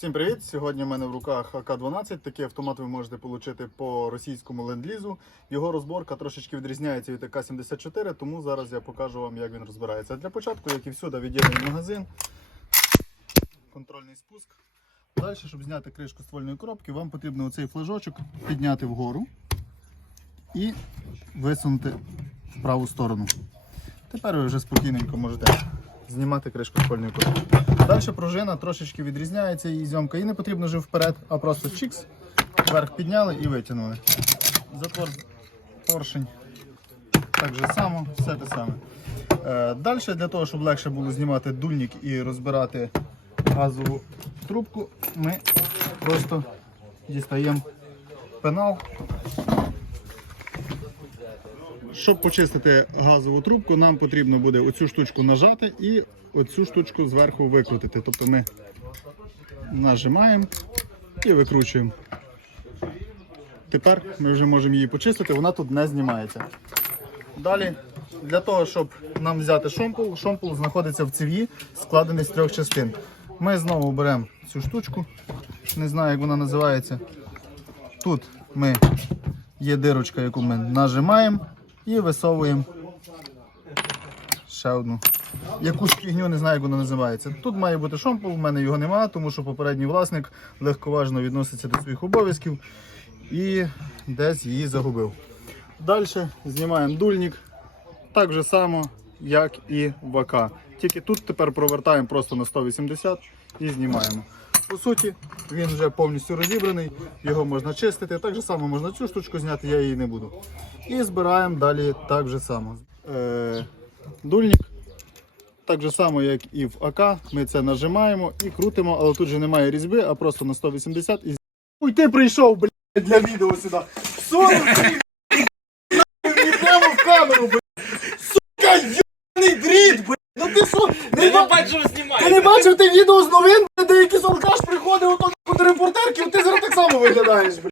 Всім привіт! Сьогодні в мене в руках АК-12. Такий автомат ви можете отримати по російському ленд-лізу. Його розборка трошечки відрізняється від АК-74, тому зараз я покажу вам, як він розбирається. Для початку, як і всюди, відділений магазин, контрольний спуск. Далі, щоб зняти кришку ствольної коробки, вам потрібно оцей флажочок підняти вгору і висунути в праву сторону. Тепер ви вже спокійненько можете знімати кришку ствольної коробки. Далі пружина трошечки відрізняється її зйомка. І не потрібно вже вперед, а просто чікс, вверх підняли і витягнули. Затвор поршень. Так же само, все те саме. Е, Далі для того, щоб легше було знімати дульник і розбирати газову трубку, ми просто дістаємо пенал. Щоб почистити газову трубку, нам потрібно буде оцю штучку нажати і оцю штучку зверху викрутити. Тобто ми нажимаємо і викручуємо. Тепер ми вже можемо її почистити, вона тут не знімається. Далі, для того, щоб нам взяти шомпол, шомпол знаходиться в цев'ї, складений з трьох частин. Ми знову беремо цю штучку, не знаю, як вона називається. Тут ми є дирочка, яку ми нажимаємо і висовуємо ще одну. Якусь фігню, не знаю, як вона називається. Тут має бути шомпол, в мене його немає, тому що попередній власник легковажно відноситься до своїх обов'язків і десь її загубив. Далі знімаємо дульник. Так же само, як і в АК. Тільки тут тепер провертаємо просто на 180 і знімаємо. По суті, він вже повністю розібраний, його можна чистити. Так же само можна цю штучку зняти, я її не буду. І збираємо далі так же само. Е, дульник. Так же само, як і в АК, ми це нажимаємо і крутимо, але тут же немає різьби, а просто на 180 і. Ой, ти прийшов, блядь, для відео сюди. Сорок мені прямо в камеру, блядь. Сука, йоний дріт, блядь. Ну ти що? Не Я не знімаю. ти не бачив ти відео з новин, де якийсь алкаш приходив ото до